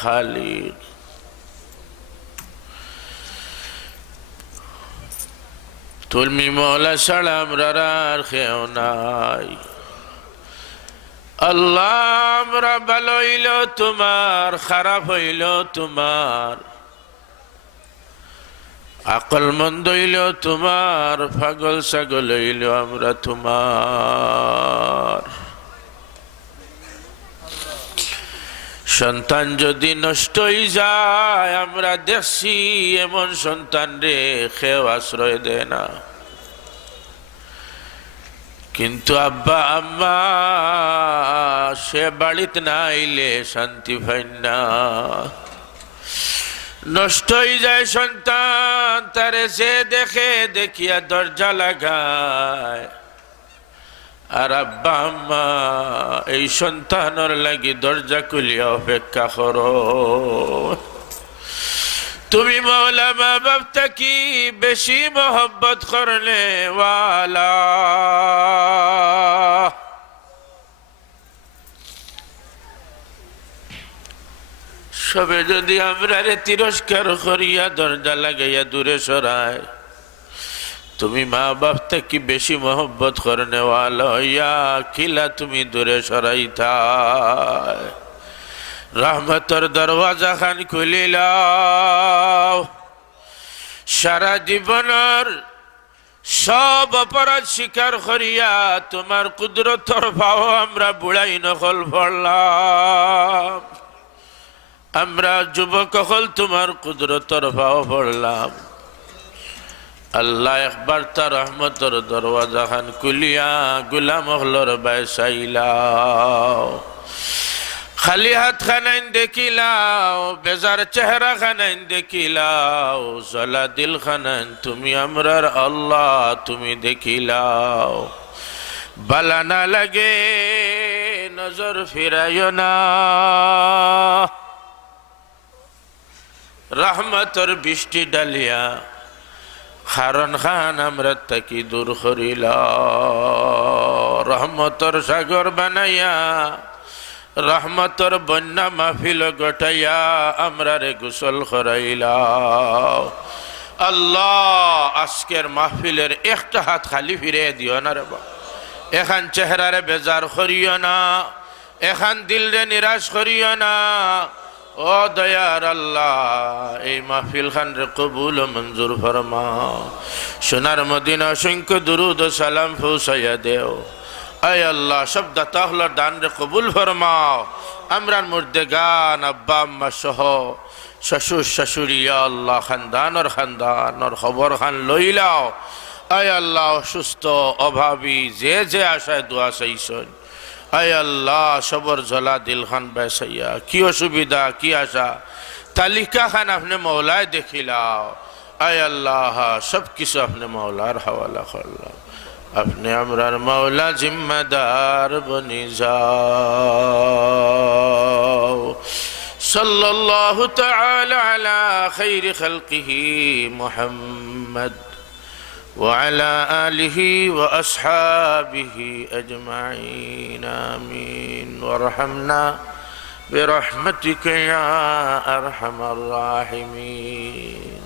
খালিক। তুমি মওলা ছাড়া আমরার আর কেউ নাই। আল্লাহ আমরা ভালো হইল তোমার, খারাপ হইল তোমার, আকলমন্দ হইল তোমার, পাগল ছাগল হইল আমরা তোমার। সন্তান যদি নষ্ট হয়ে যায়, আমরা দেখছি এমন সন্তান রে কেউ আশ্রয় দেয় না, কিন্তু আব্বা আম্মা সে বাড়িতে না আইলে শান্তি পাই না। নষ্ট হয়ে যায় সন্তান, তারে সে দেখে দেখিয়া দরজা লাগায়, আর আব্বা আম্মা এই সন্তানের লাগি দরজা খুলিয়া অপেক্ষা করো। তুমি মওলা মা বাপ থাকি বেশি মোহব্বত করলে ওয়ালা। সবে যদি আমরা রে তিরস্কার করিয়া দরজা লাগাইয়া দূরে সরায়, তুমি মা বাপ থাকি বেশি মোহব্বত করনে ওয়ালা হইয়া কিলা তুমি দূরে সরাইতায়। রহমতর দরওয়াজা খান খুলিলাও, সারা জীবনের সব অপরাধ স্বীকার করিয়া তোমার কুদরতর ভাও আমরা বুড়াই নকল পড়লাম, আমরা যুবক হল তোমার কুদরতর ভাও পড়লাম। আল্লাহ একবার তার রহমতর দরওয়াজা খান খুলিয়া গুলাম হলর বাইসাইলাও। খালি হাত খানাইন দেখিলাও, বেজার চেহারা খানাইন দেখিলাও, জলা দিল খানাইন তুমি আমরার আল্লাহ তুমি দেখিলাও। বালা না লাগে নজর ফিরাইও না, রহমতর বৃষ্টি ডালিয়া খারন খান আমরা তাকি দূর করিলাও। রহমতর সাগর বানাইয়া রহমতর বন্যা মাহফিল গটাইয়া আমরা রে গোসল করাইলাও। আল্লাহ আজকের মাহফিলের একটা হাত খালি ফিরে দিও না রে বা, এখান চেহারারে বেজার করিও না, এখান দিল রে নিরাশ করিও না। ও দয়ার আল্লাহ এই মাহফিল খান রে কবুল ও মঞ্জুর ফরমাও। সোনার মদিনা অসংখ্য দুরুদ ও সালাম পৌঁছাইয়া দেও। আয় আল্লাহ সব দাতা হলার দান রে কবুল ফরমাও। আমরার মধ্যে গান আব্বা আম্মা সহ শ্বশুর শাশুড়ি আল্লাহ খানদানর খবর খান লইলাও। আয় আল্লাহ অসুস্থ অভাবী যে যে আশায় দোয়া চাইছেন, আয় আল্লাহ সবর ঝলা দিল খান বেসাইয়া, কি অসুবিধা কি আশা তালিকা খান আপনি মৌলায় দেখিলাও। আয় আল্লাহ সব কিছু আপনি মৌলার হওয়ালা করলাম, अपने अमरार मौला जिम्मेदार बनी जाओ। सल्लल्लाहु तआला अला खैर खल्किही मुहम्मद व अला आलिही व अस्हाबिही अजमाइन आमीन वरहमना बिरहमतिका या अरहमर राहिमीन।